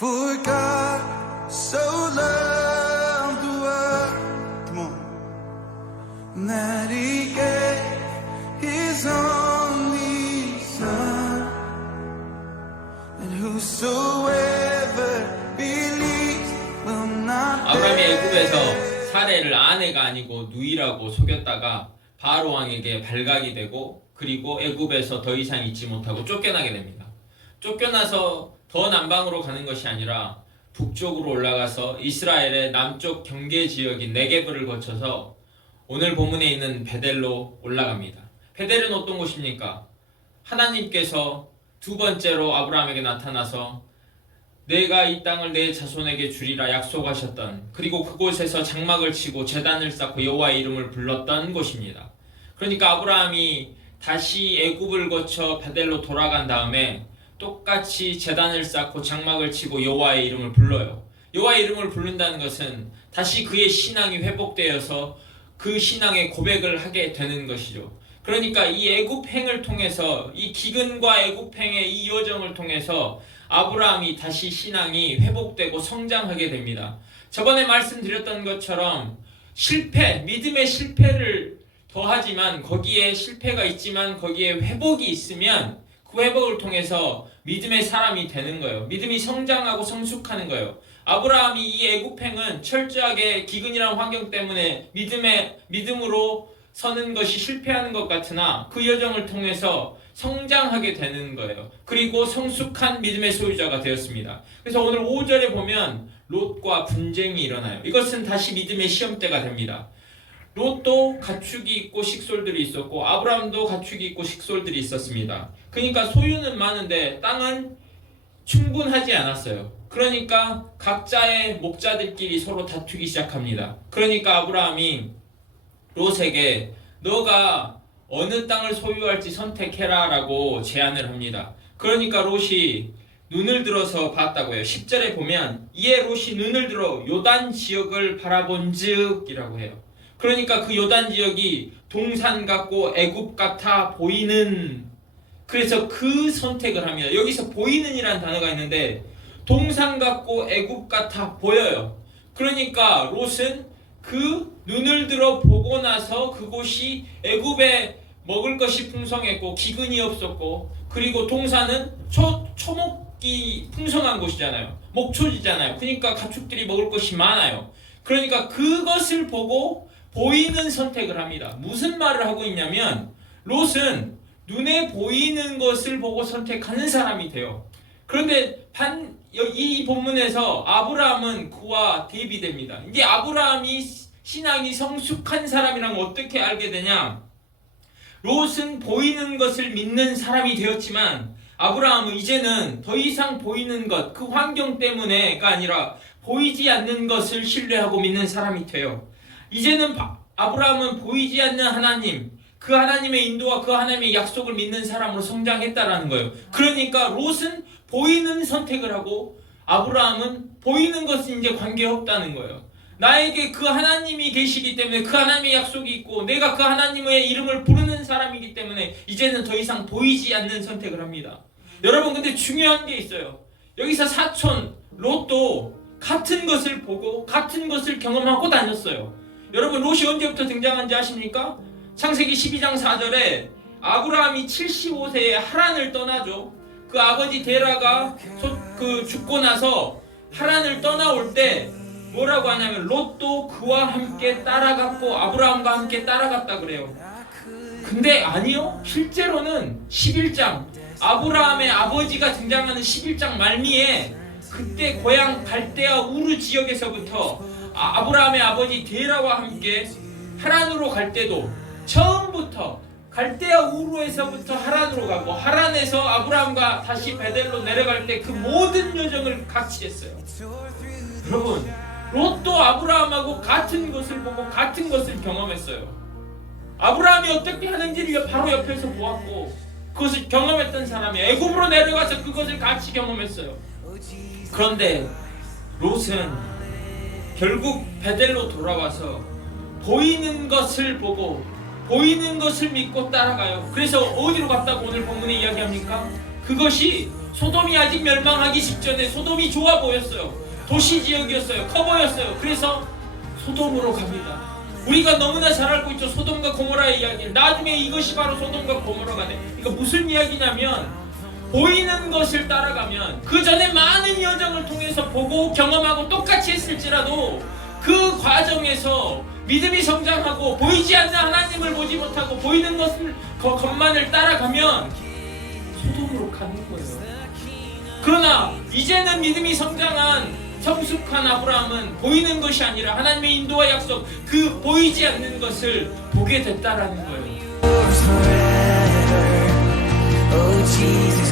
For God so loved the world, come on, that He gave His only Son, and whosoever believes will not 아브라함이 애굽에서 사례를 아내가 아니고 누이라고 속였다가 바로 왕에게 발각이 되고, 그리고 애굽에서 더 이상 있지 못하고 쫓겨나게 됩니다. 쫓겨나서 더 남방으로 가는 것이 아니라 북쪽으로 올라가서 이스라엘의 남쪽 경계 지역인 네게브를 거쳐서 오늘 본문에 있는 베델로 올라갑니다. 베델은 어떤 곳입니까? 하나님께서 두 번째로 아브라함에게 나타나서 내가 이 땅을 내 자손에게 주리라 약속하셨던, 그리고 그곳에서 장막을 치고 제단을 쌓고 여호와의 이름을 불렀던 곳입니다. 그러니까 아브라함이 다시 애굽을 거쳐 베델로 돌아간 다음에 똑같이 제단을 쌓고 장막을 치고 여호와의 이름을 불러요. 여호와의 이름을 부른다는 것은 다시 그의 신앙이 회복되어서 그 신앙의 고백을 하게 되는 것이죠. 그러니까 이 애굽행을 통해서, 이 기근과 애굽행의 이 여정을 통해서 아브라함이 다시 신앙이 회복되고 성장하게 됩니다. 저번에 말씀드렸던 것처럼 믿음의 실패를 더하지만, 거기에 실패가 있지만 거기에 회복이 있으면 그 회복을 통해서 믿음의 사람이 되는 거예요. 믿음이 성장하고 성숙하는 거예요. 아브라함이 이 애굽행은 철저하게 기근이라는 환경 때문에 믿음으로 서는 것이 실패하는 것 같으나 그 여정을 통해서 성장하게 되는 거예요. 그리고 성숙한 믿음의 소유자가 되었습니다. 그래서 오늘 5절에 보면 롯과 분쟁이 일어나요. 이것은 다시 믿음의 시험대가 됩니다. 롯도 가축이 있고 식솔들이 있었고 아브라함도 가축이 있고 식솔들이 있었습니다. 그러니까 소유는 많은데 땅은 충분하지 않았어요. 그러니까 각자의 목자들끼리 서로 다투기 시작합니다. 그러니까 아브라함이 롯에게 너가 어느 땅을 소유할지 선택해라 라고 제안을 합니다. 그러니까 롯이 눈을 들어서 봤다고요. 10절에 보면 이에 롯이 눈을 들어 요단 지역을 바라본즉 이라고 해요. 그러니까 그 요단 지역이 동산 같고 애굽 같아 보이는, 그래서 그 선택을 합니다. 여기서 보이는 이라는 단어가 있는데 동산 같고 애굽 같아 보여요. 그러니까 롯은 그 눈을 들어 보고 나서 그곳이 애굽에 먹을 것이 풍성했고 기근이 없었고, 그리고 동산은 초목이 풍성한 곳이잖아요. 목초지잖아요. 그러니까 가축들이 먹을 것이 많아요. 그러니까 그것을 보고 보이는 선택을 합니다. 무슨 말을 하고 있냐면 롯은 눈에 보이는 것을 보고 선택하는 사람이 돼요. 그런데 이 본문에서 아브라함은 그와 대비됩니다. 이제 아브라함이 신앙이 성숙한 사람이란 걸 어떻게 알게 되냐? 롯은 보이는 것을 믿는 사람이 되었지만 아브라함은 이제는 더 이상 보이는 것, 그 환경 때문에가 아니라 보이지 않는 것을 신뢰하고 믿는 사람이 돼요. 이제는 아브라함은 보이지 않는 하나님, 그 하나님의 인도와 그 하나님의 약속을 믿는 사람으로 성장했다라는 거예요. 그러니까 롯은 보이는 선택을 하고 아브라함은 보이는 것은 이제 관계없다는 거예요. 나에게 그 하나님이 계시기 때문에, 그 하나님의 약속이 있고 내가 그 하나님의 이름을 부르는 사람이기 때문에 이제는 더 이상 보이지 않는 선택을 합니다. 여러분, 근데 중요한 게 있어요. 여기서 사촌 롯도 같은 것을 보고 같은 것을 경험하고 다녔어요. 여러분, 롯이 언제부터 등장한지 아십니까? 창세기 12장 4절에 아브라함이 75세에 하란을 떠나죠. 그 아버지 데라가 죽고 나서 하란을 떠나올 때 뭐라고 하냐면 롯도 그와 함께 따라갔고 아브라함과 함께 따라갔다 그래요. 근데 아니요, 실제로는 11장 아브라함의 아버지가 등장하는 11장 말미에 그때 고향 갈대아 우르 지역에서부터 아브라함의 아버지 데라와 함께 하란으로 갈 때도 처음부터 갈대아 우르에서부터 하란으로 가고 하란에서 아브라함과 다시 베델로 내려갈 때 그 모든 여정을 같이 했어요. 여러분, 롯도 아브라함하고 같은 것을 보고 같은 것을 경험했어요. 아브라함이 어떻게 하는지를 바로 옆에서 보았고 그것을 경험했던 사람이 애굽으로 내려가서 그것을 같이 경험했어요. 그런데 롯은 결국 베델로 돌아와서 보이는 것을 보고 보이는 것을 믿고 따라가요. 그래서 어디로 갔다고 오늘 본문에 이야기합니까? 그것이 소돔이 아직 멸망하기 직전에 소돔이 좋아 보였어요. 도시 지역이었어요. 커 보였어요. 그래서 소돔으로 갑니다. 우리가 너무나 잘 알고 있죠. 소돔과 고모라의 이야기를. 나중에 이것이 바로 소돔과 고모라가 돼. 그러니까 무슨 이야기냐면 보이는 것을 따라가면 그 전에 많은 여정을 통해서 보고 경험하고 똑같이 했을지라도 그 과정에서 믿음이 성장하고 보이지 않는 하나님을 보지 못하고 보이는 것만을 따라가면 소돔으로 가는 거예요. 그러나 이제는 믿음이 성장한 성숙한 아브라함은 보이는 것이 아니라 하나님의 인도와 약속, 그 보이지 않는 것을 보게 됐다라는 거예요. Oh Jesus.